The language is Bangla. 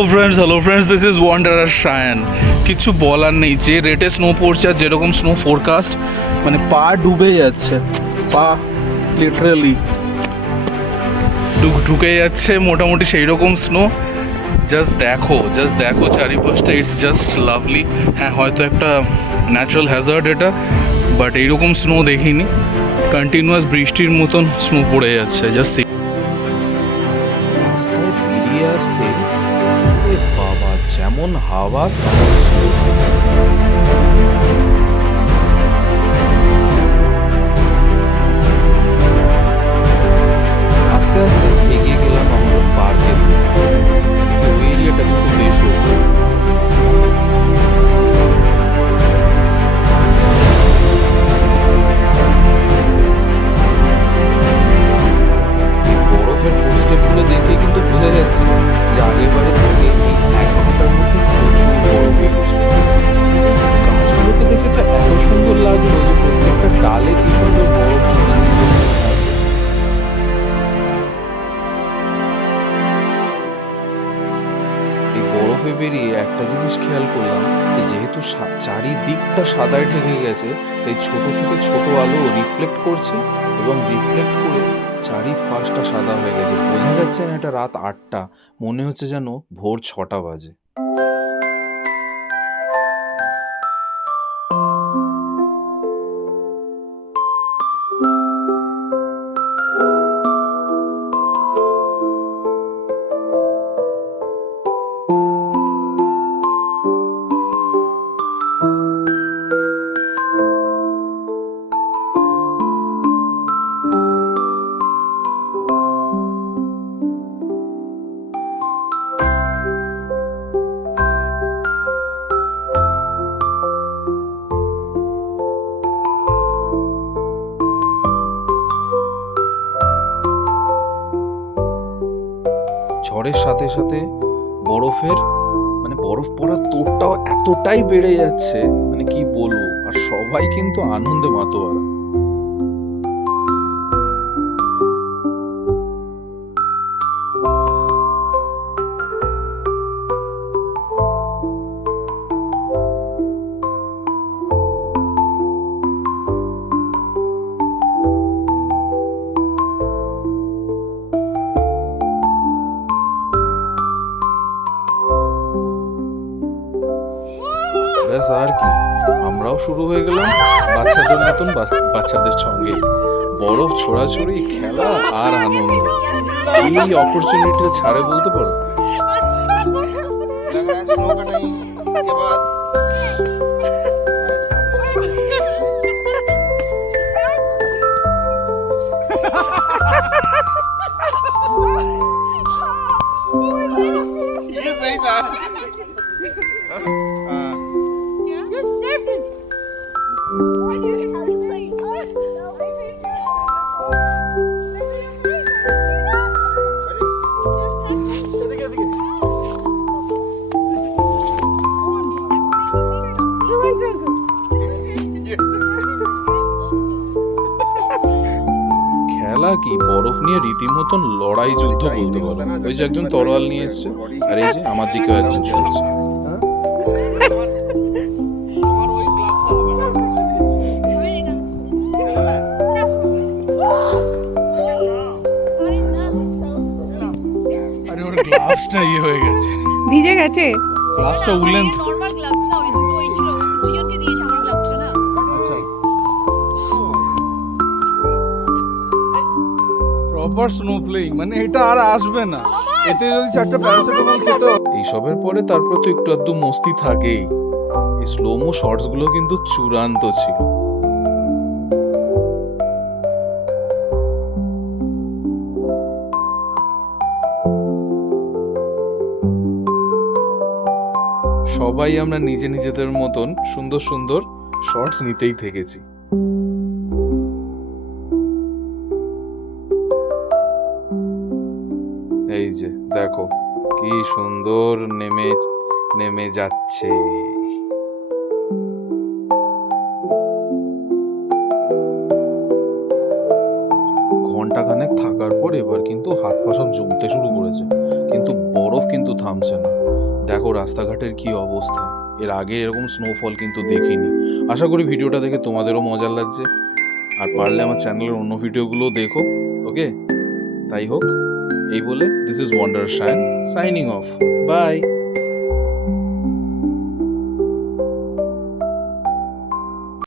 hello friends, this is Wanderer Shayan. কিছু বলার নেই, যে রেটে স্নো পড়ছে আর যেরকম স্নো ফোরকাস্ট, মানে পা ডুবে যাচ্ছে, পা লিটারালি ঢুকে যাচ্ছে মোটামুটি সেই রকম স্নো। জাস্ট দেখো চারিপাশটা, ইটস জাস্ট লাভলি। হ্যাঁ, হয়তো একটা ন্যাচারাল হ্যাজার্ড এটা, বাট এইরকম স্নো দেখিনি। কন্টিনিউয়াস বৃষ্টির মতন স্নো পড়ে যাচ্ছে। জাস্ট রাস্তায় বেরিয়ে আসতে এ বাবা, যেমন হাওয়া আস্তে আস্তে এগিয়ে গেলাম আমাদের পার্কের দিকে। ওই এরিয়াটা কিন্তু বেশ বরফের ফুটস্টেপগুলো দেখে কিন্তু বোঝা যাচ্ছে যে আগের বারের থেকে এই 1 ঘন্টার মধ্যে প্রচুর বরফ হয়ে গেছে। গাছগুলোকে দেখে তো এত সুন্দর লাগলো যে প্রত্যেকটা ডালে কি সুন্দর বরফ ঝুলে আছে। এই বরফে বেরিয়ে একটা জিনিস খেয়াল করলাম যে যেহেতু চারিদিকটা সাদায় ঢেকে গেছে, তাই ছোট থেকে ছোট আলো রিফ্লেক্ট করছে এবং রিফ্লেক্ট করে চারিপাশটা সাদা হয়ে গেছে। বোঝা যাচ্ছে না এটা রাত 8টা, মনে হচ্ছে যেন ভোর 6টা বাজে। ঝড়ের সাথে সাথে বরফ পড়ার তোড়টাও এতটাই বেড়ে যাচ্ছে, মানে কি বলবো। আর সবাই কিন্তু আনন্দে মাতোয়ারা। ব্যাস, আর কি, আমরাও শুরু হয়ে গেলাম বাচ্চাদের মতন বাচ্চাদের সঙ্গে বরফ ছোড়াছুড়ি, খেলা আর আনন্দ। এই অপরচুনিটি ছাড়ে বলতে পারো। খেলা কি, বরফ নিয়ে রীতিমতন লড়াই যুদ্ধ বলতে পারো। ওই যে একজন তরোয়াল নিয়ে এসছে, আর এই যে আমার দিকেও একজন চলছে। আরে ওর গ্লাভসটা হয়ে গেছে, ভিজে গেছে। গ্লাভসটা উলেন নরমাল গ্লাভস না, ওই দুটোই ছিল, সৃজনকে দিয়েছে আমার গ্লাভসটা না। আচ্ছা, প্রপার স্নো প্লেইং, মানে এটা আর আসবে না। এতে যদি 4টা প্যারাসিটামল খেতে। এইসবের পরে তারপর তো একটু আধটু মস্তি থাকেই। এই স্লোমো শর্টস গুলো কিন্তু চূড়ান্ত ছিল। সবাই আমরা নিজেদের মতন সুন্দর সুন্দর শর্টস নিতেই থেকেছি। এই যে দেখো কি সুন্দর নেমে যাচ্ছে। ঘন্টাখানেক থাকার পর এবার কিন্তু হাত পা সব জমতে শুরু করেছে, কিন্তু বরফ কিন্তু থামছে না। দেখো রাস্তাঘাটের কি অবস্থা, এর আগে এরকম স্নোফল কিন্তু দেখিনি। আশা করি ভিডিওটা দেখে তোমাদেরও মজা লাগছে, আর পারলে আমার চ্যানেলের অন্য ভিডিওগুলোও দেখো। ওকে, তাই হোক, এই বলে this is Wonder Shine signing off. By.